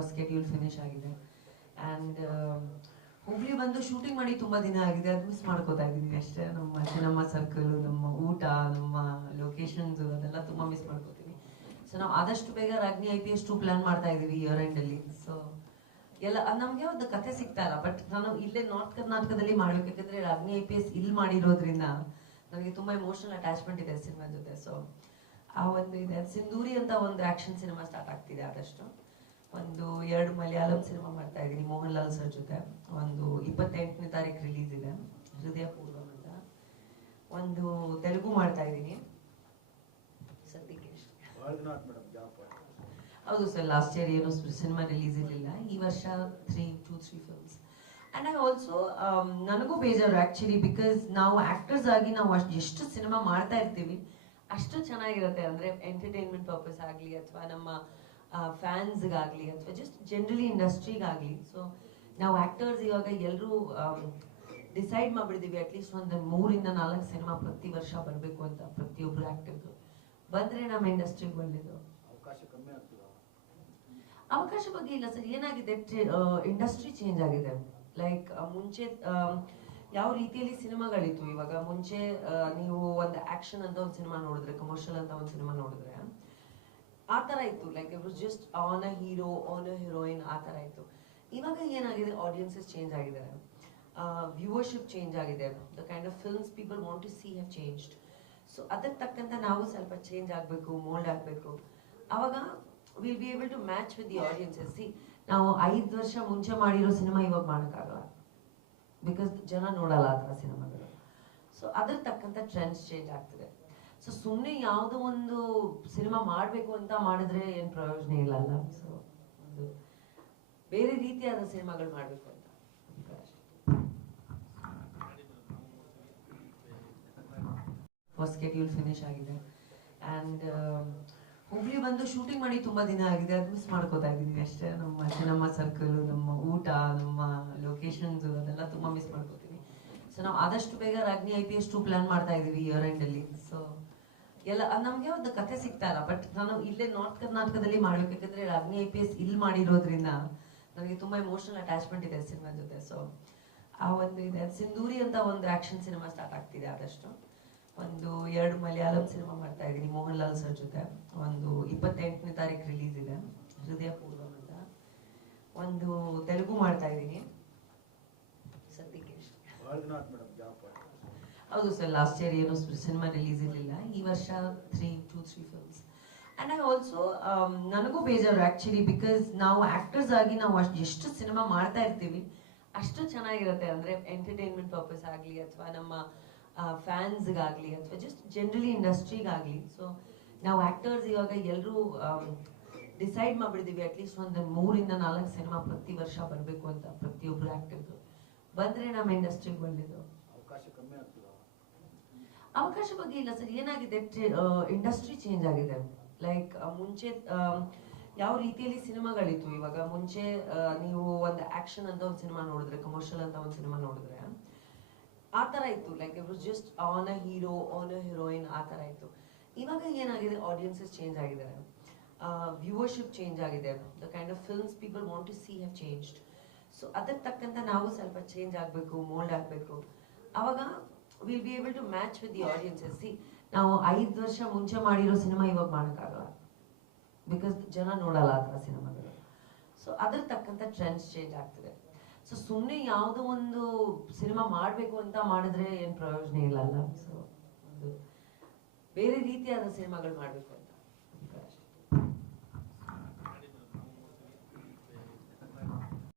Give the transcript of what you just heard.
first schedule finish ಆಗಿದೆ and um, Hubli ಬಂದು shooting ಮಾಡಿ ತುಂಬಾ ದಿನ ಆಗಿದೆ ಅದು ಮಿಸ್ ಮಾಡ್ಕೋತಾ ಇದ್ದೀನಿ ಅಷ್ಟೇ ನಮ್ಮ ಚೆನ್ನಮ್ಮ ಸರ್ಕಲ್ ನಮ್ಮ ಊಟ ನಮ್ಮ ಲೊಕೇಶನ್ಸ್ ಅದೆಲ್ಲ ತುಂಬಾ ಮಿಸ್ ಮಾಡ್ಕೋತೀನಿ ಸೊ ನಾವು ಆದಷ್ಟು ಬೇಗ Rajni I P S two plan ಮಾಡ್ತಾ ಇದ್ದೀವಿ ಇಯರ್ ಎಂಡಲ್ಲಿ ಸೊ ಎಲ್ಲ ನಮಗೆ ಒಂದು ಕಥೆ ಸಿಗ್ತಾ ಇಲ್ಲ ಬಟ್ ನಾನು ಇಲ್ಲೇ ನಾರ್ತ್ ಕರ್ನಾಟಕದಲ್ಲಿ ಮಾಡಬೇಕು ಯಾಕಂದರೆ ರಾಜ್ಞಿ ಐ ಪಿ ಎಸ್ ಇಲ್ಲಿ ಮಾಡಿರೋದ್ರಿಂದ ನನಗೆ ತುಂಬಾ ಇಮೋಷನಲ್ ಅಟ್ಯಾಚ್ಮೆಂಟ್ ಇದೆ ಸಿನಿಮಾ ಜೊತೆ ಸೊ ಆ ಒಂದು ಇದೆ ಸಿಂಧೂರಿ ಅಂತ ಒಂದು ಆಕ್ಷನ್ ಸಿನಿಮಾ ಸ್ಟಾರ್ಟ್ ಆಗ್ತಿದೆ ಆದಷ್ಟು ಒಂದು ಎರಡು ಮಲಯಾಳಂ ಸಿನಿಮಾ ಮಾಡ್ತಾ ಇದ್ದೀನಿ ಮೋಹನ್ ಲಾಲ್ ಸರ್ ಜೊತೆ ಒಂದು ಇಪ್ಪತ್ತೆಂಟನೇ ತಾರೀಕು ರಿಲೀಸ್ ಇದೆ ಹೃದಯ ಪೂರ್ವಂ ಅಂತ ಒಂದು ತೆಲುಗು ಮಾಡ್ತಾ ಇದ್ದೀನಿ ಹೌದು ಸರ್ ಲಾಸ್ಟ್ ಇಯರ್ ಏನು ಸಿನಿಮಾ ರಿಲೀಸ್ ಇರಲಿಲ್ಲ ಈ ವರ್ಷ three two three films and I also ನನಗೂ ಬೇಜಾರು ಆ್ಯಕ್ಚುಲಿ ಬಿಕಾಸ್ ನಾವು ಆ್ಯಕ್ಟರ್ಸ್ ಆಗಿ ನಾವು ಅಷ್ಟು ಎಷ್ಟು ಸಿನಿಮಾ ಮಾಡ್ತಾ ಇರ್ತೀವಿ ಅಷ್ಟು ಚೆನ್ನಾಗಿರುತ್ತೆ ಅಂದರೆ ಎಂಟರ್ಟೈನ್ಮೆಂಟ್ ಪರ್ಪಸ್ ಆಗಲಿ ಅಥವಾ ನಮ್ಮ ಫ್ಯಾನ್ಸ್ ಫ್ಯಾನ್ಸ್ಗಾಗಲಿ ಅಥವಾ ಜಸ್ಟ್ ಜನರಲಿ ಇಂಡಸ್ಟ್ರಿಗಾಗಲಿ ಸೊ ನಾವು ಆಕ್ಟರ್ಸ್ ಇವಾಗ ಎಲ್ಲರೂ ಡಿಸೈಡ್ um, ಮಾಡಿಬಿಡಿದ್ದೀವಿ ಅಟ್ಲೀಸ್ಟ್ ಒಂದು ಮೂರಿಂದ ನಾಲ್ಕು ಸಿನಿಮಾ ಪ್ರತಿ ವರ್ಷ ಬರಬೇಕು ಅಂತ ಪ್ರತಿಯೊಬ್ಬರು ಆಕ್ಟರ್ ಬಂದರೆ ನಮ್ಮ ಇಂಡಸ್ಟ್ರಿಗೆ ಒಳ್ಳೆಯದು ಅವಕಾಶ ಬಗ್ಗೆ ಇಲ್ಲ ಸರ್ ಏನಾಗಿದೆ ಇಂಡಸ್ಟ್ರಿ ಚೇಂಜ್ ಆಗಿದೆ ಲೈಕ್ ಮುಂಚೆ ಯಾವ ರೀತಿಯಲ್ಲಿ ಸಿನಿಮಾಗಳಿತ್ತು ಇವಾಗ ಮುಂಚೆ ನೀವು ಒಂದು ಆ್ಯಕ್ಷನ್ ಅಂತ ಒಂದು ಸಿನಿಮಾ ನೋಡಿದ್ರೆ ಕಮರ್ಷಿಯಲ್ ಅಂತ ಒಂದು ಸಿನಿಮಾ ನೋಡಿದ್ರೆ ಆ ಥರ ಇತ್ತು like it was just on a hero on a heroine ಆ ಥರ ಇತ್ತು ಇವಾಗ ಏನಾಗಿದೆ ಆಡಿಯನ್ಸಸ್ ಚೇಂಜ್ ಆಗಿದ್ದಾರೆ ವ್ಯೂವರ್ಶಿಪ್ ಚೇಂಜ್ ಆಗಿದೆ the kind of films people want to see have changed so ಅದಕ್ಕೆ ತಕ್ಕಂತ ನಾವು ಸ್ವಲ್ಪ ಚೇಂಜ್ ಆಗಬೇಕು ಮೋಲ್ಡ್ ಆಗಬೇಕು ಅವಾಗ will be able to match with the audiences see ನಾವು ಐದು ವರ್ಷ ಮುಂಚೆ ಮಾಡಿರೋ ಸಿನಿಮಾ ಇವಾಗ ಮಾಡೋಕ್ಕಾಗಲ್ಲ ಬಿಕಾಸ್ ಜನ ನೋಡಲ್ಲ ಆ ಥರ ಸಿನಿಮಾಗಳು ಸೊ ಅದ್ರ ತಕ್ಕಂಥ ಟ್ರೆಂಡ್ಸ್ ಚೇಂಜ್ ಆಗ್ತಿದೆ ಸೊ ಸುಮ್ಮನೆ ಯಾವುದೋ ಒಂದು ಸಿನಿಮಾ ಮಾಡಬೇಕು ಅಂತ ಮಾಡಿದ್ರೆ ಏನು ಪ್ರಯೋಜನ ಇಲ್ಲ ಅಲ್ಲ ಸೊ ಒಂದು ಬೇರೆ ರೀತಿಯಾದ ಸಿನಿಮಾಗಳು ಮಾಡಬೇಕು ಅಂತ ಫಸ್ಟ್ ಸ್ಕೆಡ್ಯೂಲ್ ಫಿನಿಶ್ ಆಗಿದೆ ಆ್ಯಂಡ್ um, ಹುಬ್ಳಿ ಬಂದು ಶೂಟಿಂಗ್ ಮಾಡಿ ತುಂಬ ದಿನ ಆಗಿದೆ ಅದು ಮಿಸ್ ಮಾಡ್ಕೋತಾ ಇದ್ದೀವಿ ಅಷ್ಟೇ ನಮ್ಮ ನಮ್ಮ ಸರ್ಕಲ್ ನಮ್ಮ ಊಟ ನಮ್ಮ ಲೊಕೇಶನ್ಸ್ ಅದೆಲ್ಲ ತುಂಬ ಮಿಸ್ ಮಾಡ್ಕೋತೀವಿ ಸೊ ನಾವು ಆದಷ್ಟು ಬೇಗ Ragini I P S two plan ಮಾಡ್ತಾ ಇದ್ದೀವಿ ಇಯರ್ ಎಂಡಲ್ಲಿ ಸೊ ಎಲ್ಲ ನಮ್ಗೆ ಒಂದು ಕತೆ ಸಿಗ್ತಾ ಇಲ್ಲ ಬಟ್ ನಾನು ಇಲ್ಲೇ ನಾರ್ತ್ ಕರ್ನಾಟಕದಲ್ಲಿ ಮಾಡ್ಬೇಕು ಯಾಕಂದ್ರೆ ಅಗ್ನಿ ಐ ಪಿ ಎಸ್ ಇಲ್ಲಿ ಮಾಡಿರೋದ್ರಿಂದ ನನಗೆ ತುಂಬಾ ಇಮೋಷನಲ್ ಅಟ್ಯಾಚ್ಮೆಂಟ್ ಇದೆ ಸಿನಿಮಾ ಜೊತೆ ಸೊ ಆ ಒಂದು ಇದೆ ಸಿಂಧೂರಿ ಅಂತ ಒಂದು ಆಕ್ಷನ್ ಸಿನಿಮಾ ಸ್ಟಾರ್ಟ್ ಆಗ್ತಿದೆ ಆದಷ್ಟು ಒಂದು ಎರಡು ಮಲಯಾಳಂ ಸಿನಿಮಾ ಮಾಡ್ತಾ ಇದ್ದೀನಿ ಮೋಹನ್ ಲಾಲ್ ಸರ್ ಜೊತೆ ಒಂದು ಇಪ್ಪತ್ತೆಂಟನೇ ತಾರೀಕು ರಿಲೀಸ್ ಇದೆ ಹೃದಯ ಪೂರ್ವ ಅಂತ ಒಂದು ತೆಲುಗು ಮಾಡ್ತಾ ಇದ್ದೀನಿ ಸದ್ಯಕ್ಕೆ ಹೌದು ಸರ್ ಲಾಸ್ಟ್ ಇಯರ್ ಏನು ಸಿನಿಮಾ ರಿಲೀಸ್ ಇರಲಿಲ್ಲ ಈ ವರ್ಷ three two three films and I also ನನಗೂ ಬೇಜಾರು ಆ್ಯಕ್ಚುಲಿ ಬಿಕಾಸ್ ನಾವು ಆ್ಯಕ್ಟರ್ಸ್ ಆಗಿ ನಾವು ಅಷ್ಟು ಎಷ್ಟು ಸಿನಿಮಾ ಮಾಡ್ತಾ ಇರ್ತೀವಿ ಅಷ್ಟು ಚೆನ್ನಾಗಿರುತ್ತೆ ಅಂದರೆ ಎಂಟರ್ಟೈನ್ಮೆಂಟ್ ಪರ್ಪಸ್ ಆಗಲಿ ಅಥವಾ ನಮ್ಮ ಫ್ಯಾನ್ಸ್ಗಾಗಲಿ ಅಥವಾ ಜಸ್ಟ್ ಜನರಲಿ ಇಂಡಸ್ಟ್ರಿಗಾಗಲಿ ಸೊ ನಾವು ಆ್ಯಕ್ಟರ್ಸ್ ಇವಾಗ ಎಲ್ಲರೂ ಡಿಸೈಡ್ um, ಮಾಡಿಬಿಡ್ತೀವಿ ಅಟ್ಲೀಸ್ಟ್ ಒಂದು ಮೂರಿಂದ ನಾಲ್ಕು ಸಿನಿಮಾ ಪ್ರತಿ ವರ್ಷ ಬರಬೇಕು ಅಂತ ಪ್ರತಿಯೊಬ್ಬರು ಆ್ಯಕ್ಟರ್ದು ಬಂದರೆ ನಮ್ಮ ಇಂಡಸ್ಟ್ರಿಗೆ ಒಳ್ಳೆಯದು ಅವಕಾಶ ಬಗ್ಗೆ ಇಲ್ಲ ಸರ್ ಏನಾಗಿದೆ ಇಂಡಸ್ಟ್ರಿ ಚೇಂಜ್ ಆಗಿದೆ ಲೈಕ್ ಮುಂಚೆ ಯಾವ ರೀತಿಯಲ್ಲಿ ಸಿನಿಮಾಗಳಿತ್ತು ಇವಾಗ ಮುಂಚೆ ನೀವು ಒಂದು ಆಕ್ಷನ್ ಅಂತ ಒಂದು ಸಿನಿಮಾ ನೋಡಿದ್ರೆ ಕಮರ್ಷಿಯಲ್ ಅಂತ ಒಂದು ಸಿನಿಮಾ ನೋಡಿದ್ರೆ ಆ ಥರ ಇತ್ತು like was just on a hero on a heroine ಆ ಥರ ಇತ್ತು ಇವಾಗ ಏನಾಗಿದೆ ಆಡಿಯನ್ಸಸ್ ಚೇಂಜ್ ಆಗಿದ್ದಾರೆ ವ್ಯೂವರ್ಶಿಪ್ ಚೇಂಜ್ ಆಗಿದೆ the kind of films people want to see have changed so ಅದಕ್ಕೆ ತಕ್ಕಂತ ನಾವು ಸ್ವಲ್ಪ ಚೇಂಜ್ ಆಗಬೇಕು ಮೋಲ್ಡ್ ಆಗಬೇಕು ಅವಾಗ will be able to match with the audience C ನಾವು ಐದು ವರ್ಷ ಮುಂಚೆ ಮಾಡಿರೋ ಸಿನಿಮಾ ಇವಾಗ ಮಾಡೋಕ್ಕಾಗಲ್ಲ ಬಿಕಾಸ್ ಜನ ನೋಡಲ್ಲ ಆ ಥರ ಸಿನಿಮಾಗಳು ಸೊ ಅದ್ರ ತಕ್ಕಂಥ ಟ್ರೆಂಡ್ಸ್ ಚೇಂಜ್ ಆಗ್ತದೆ ಸೊ ಸುಮ್ಮನೆ ಯಾವುದೋ ಒಂದು ಸಿನಿಮಾ ಮಾಡಬೇಕು ಅಂತ ಮಾಡಿದ್ರೆ ಏನು ಪ್ರಯೋಜನ ಇಲ್ಲ ಅಲ್ಲ ಸೊ ಬೇರೆ ರೀತಿಯಾದ ಸಿನಿಮಾಗಳು ಮಾಡಬೇಕು ಅಂತ